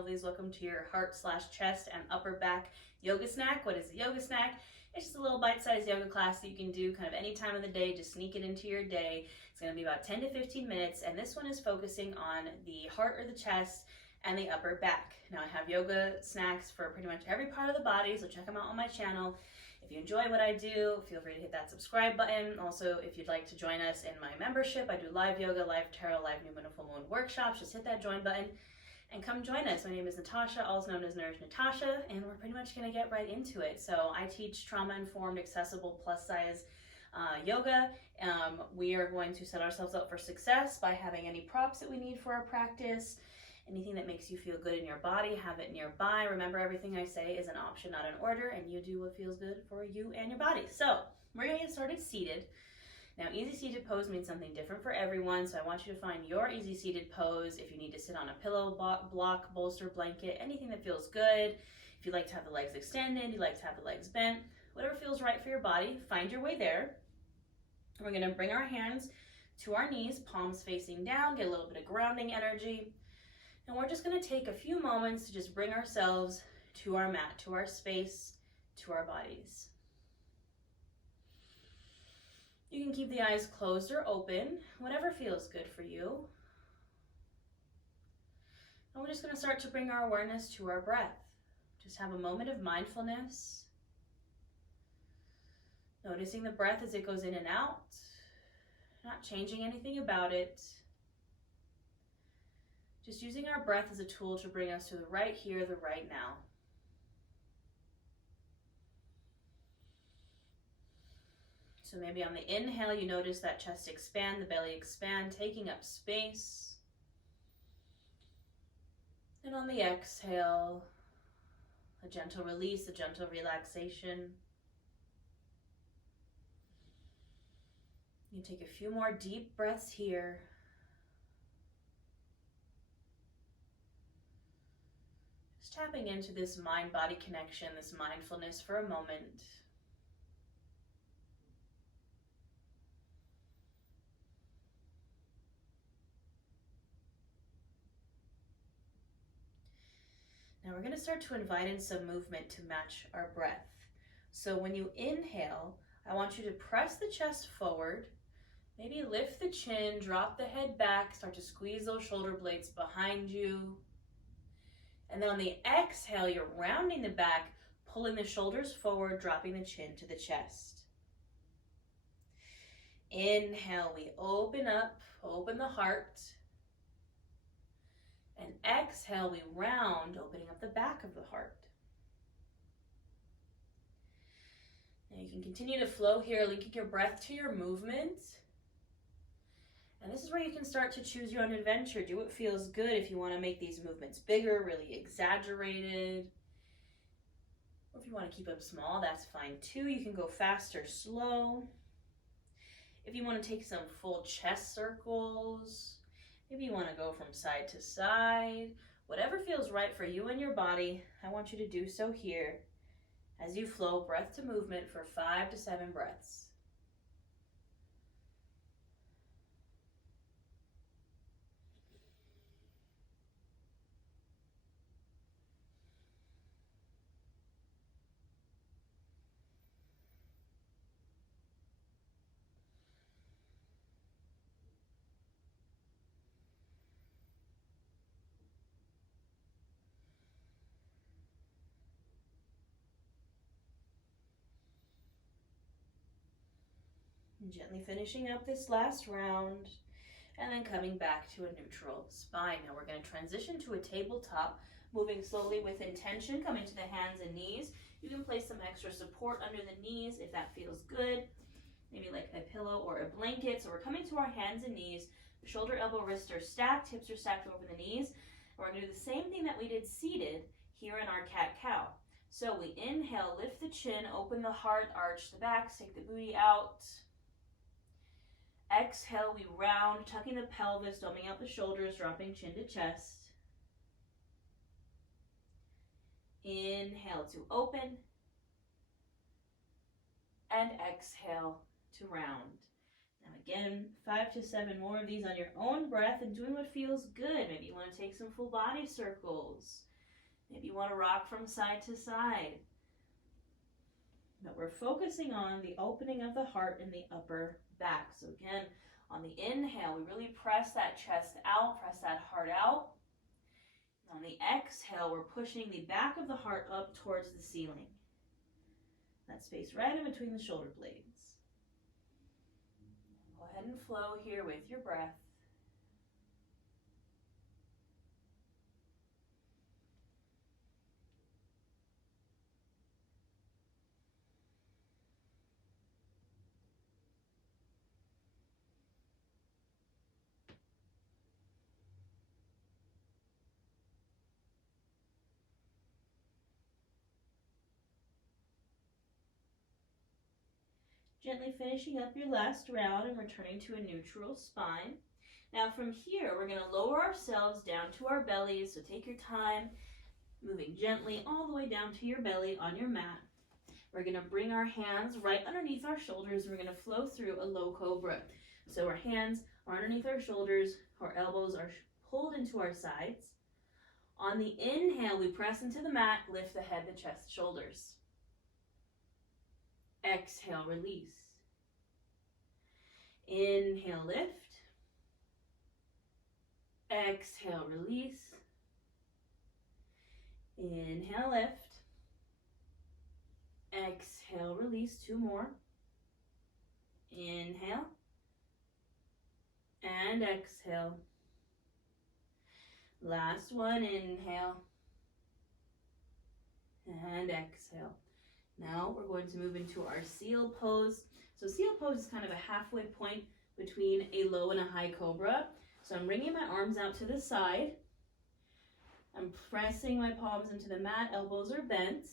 lovelies. Welcome to your heart/chest and upper back yoga snack. What is a yoga snack? It's just a little bite-sized yoga class that you can do kind of any time of the day. Just sneak it into your day. It's going to be about 10 to 15 minutes, and this one is focusing on the heart or the chest and the upper back. Now, I have yoga snacks for pretty much every part of the body, so check them out on my channel. If you enjoy what I do, feel free to hit that subscribe button. Also, if you'd like to join us in my membership, I do live yoga, live tarot, live new moon and full moon workshops. Just hit that join button and come join us. My name is Natasha, also known as Nourish Natasha, and we're pretty much gonna get right into it. So I teach trauma-informed, accessible, plus-size yoga. We are going to set ourselves up for success by having any props that we need for our practice. Anything that makes you feel good in your body, have it nearby. Remember, everything I say is an option, not an order, and you do what feels good for you and your body. So we're gonna get started seated. Now, easy seated pose means something different for everyone, so I want you to find your easy seated pose. If you need to sit on a pillow, block, bolster, blanket, anything that feels good. If you like to have the legs extended, you like to have the legs bent, whatever feels right for your body, find your way there. We're gonna bring our hands to our knees, palms facing down, get a little bit of grounding energy. And we're just going to take a few moments to just bring ourselves to our mat, to our space, to our bodies. You can keep the eyes closed or open, whatever feels good for you. And we're just going to start to bring our awareness to our breath. Just have a moment of mindfulness. Noticing the breath as it goes in and out, not changing anything about it. Just using our breath as a tool to bring us to the right here, the right now. So maybe on the inhale, you notice that chest expand, the belly expand, taking up space. And on the exhale, a gentle release, a gentle relaxation. You take a few more deep breaths here. Tapping into this mind-body connection, this mindfulness for a moment. Now we're going to start to invite in some movement to match our breath. So when you inhale, I want you to press the chest forward, maybe lift the chin, drop the head back, start to squeeze those shoulder blades behind you. And then on the exhale, you're rounding the back, pulling the shoulders forward, dropping the chin to the chest. Inhale, we open up, open the heart. And exhale, we round, opening up the back of the heart. Now you can continue to flow here, linking your breath to your movement. And this is where you can start to choose your own adventure. Do what feels good. If you want to make these movements bigger, really exaggerated. Or if you want to keep them small, that's fine too. You can go fast or slow. If you want to take some full chest circles, maybe you want to go from side to side. Whatever feels right for you and your body, I want you to do so here as you flow breath to movement for 5 to 7 breaths. Gently finishing up this last round and then coming back to a neutral spine. Now we're going to transition to a tabletop, moving slowly with intention, coming to the hands and knees. You can place some extra support under the knees if that feels good, maybe like a pillow or a blanket. So we're coming to our hands and knees, shoulder, elbow, wrists are stacked, hips are stacked over the knees. And we're going to do the same thing that we did seated here in our cat-cow. So we inhale, lift the chin, open the heart, arch the back, take the booty out. Exhale, we round, tucking the pelvis, doming out the shoulders, dropping chin to chest. Inhale to open. And exhale to round. Now again, 5 to 7 more of these on your own breath and doing what feels good. Maybe you want to take some full body circles. Maybe you want to rock from side to side. But we're focusing on the opening of the heart in the upper back. So again, on the inhale, we really press that chest out, press that heart out. On the exhale, we're pushing the back of the heart up towards the ceiling. That space right in between the shoulder blades. Go ahead and flow here with your breath. Gently finishing up your last round and returning to a neutral spine. Now from here, we're going to lower ourselves down to our bellies. So take your time, moving gently all the way down to your belly on your mat. We're going to bring our hands right underneath our shoulders. We're going to flow through a low cobra. So our hands are underneath our shoulders. Our elbows are pulled into our sides. On the inhale, we press into the mat, lift the head, the chest, shoulders. Exhale, release. Inhale, lift. Exhale, release. Inhale, lift. Exhale, release. 2 more. Inhale. And exhale. Last one, inhale. And exhale. Now we're going to move into our seal pose. So seal pose is kind of a halfway point between a low and a high cobra. So I'm bringing my arms out to the side. I'm pressing my palms into the mat, elbows are bent.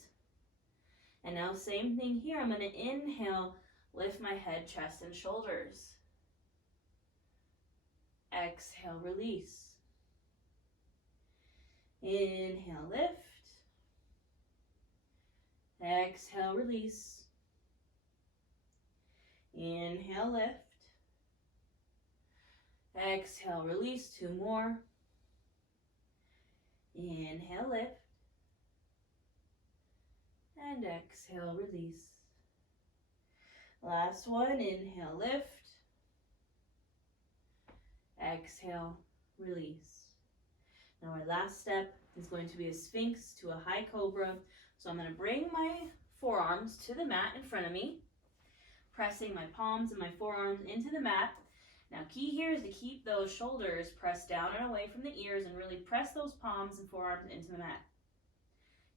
And now same thing here, I'm going to inhale, lift my head, chest, and shoulders. Exhale, release. Inhale, lift. Exhale, release. Inhale, lift. Exhale, release. 2 more. Inhale, lift. And exhale, release. Last one, inhale, lift. Exhale, release. Now our last step is going to be a sphinx to a high cobra. So I'm going to bring my forearms to the mat in front of me, pressing my palms and my forearms into the mat. Now key here is to keep those shoulders pressed down and away from the ears and really press those palms and forearms into the mat.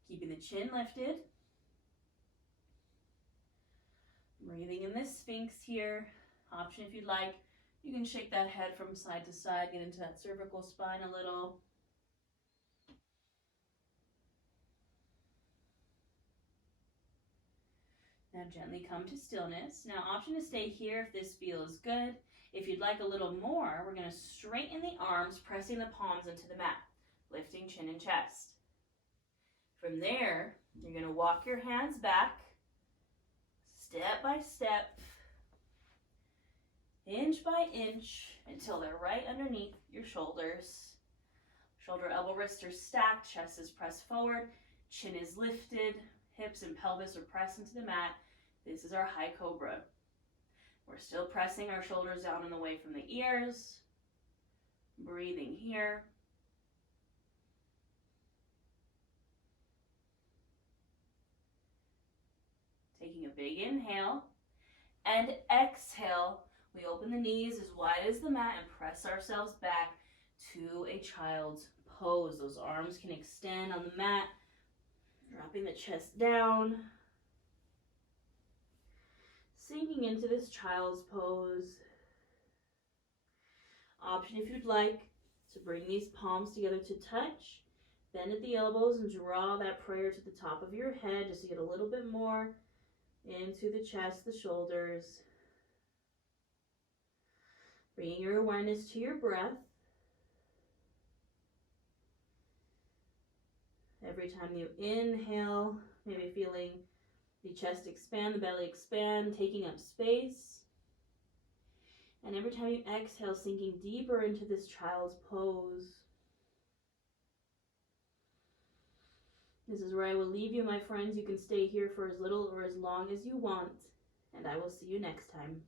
Keeping the chin lifted. Breathing in this sphinx here. Option if you'd like, you can shake that head from side to side, get into that cervical spine a little. Now gently come to stillness. Now option to stay here if this feels good. If you'd like a little more, we're going to straighten the arms, pressing the palms into the mat, lifting chin and chest. From there, you're going to walk your hands back, step by step, inch by inch, until they're right underneath your shoulders. Shoulder, elbow, wrists are stacked, chest is pressed forward, chin is lifted, hips and pelvis are pressed into the mat. This is our high cobra. We're still pressing our shoulders down and away from the ears. Breathing here. Taking a big inhale and exhale. We open the knees as wide as the mat and press ourselves back to a child's pose. Those arms can extend on the mat, dropping the chest down. Sinking into this child's pose. Option if you'd like to bring these palms together to touch. Bend at the elbows and draw that prayer to the top of your head just to get a little bit more into the chest, the shoulders. Bringing your awareness to your breath. Every time you inhale, maybe feeling the chest expand, the belly expand, taking up space. And every time you exhale, sinking deeper into this child's pose. This is where I will leave you, my friends. You can stay here for as little or as long as you want, and I will see you next time.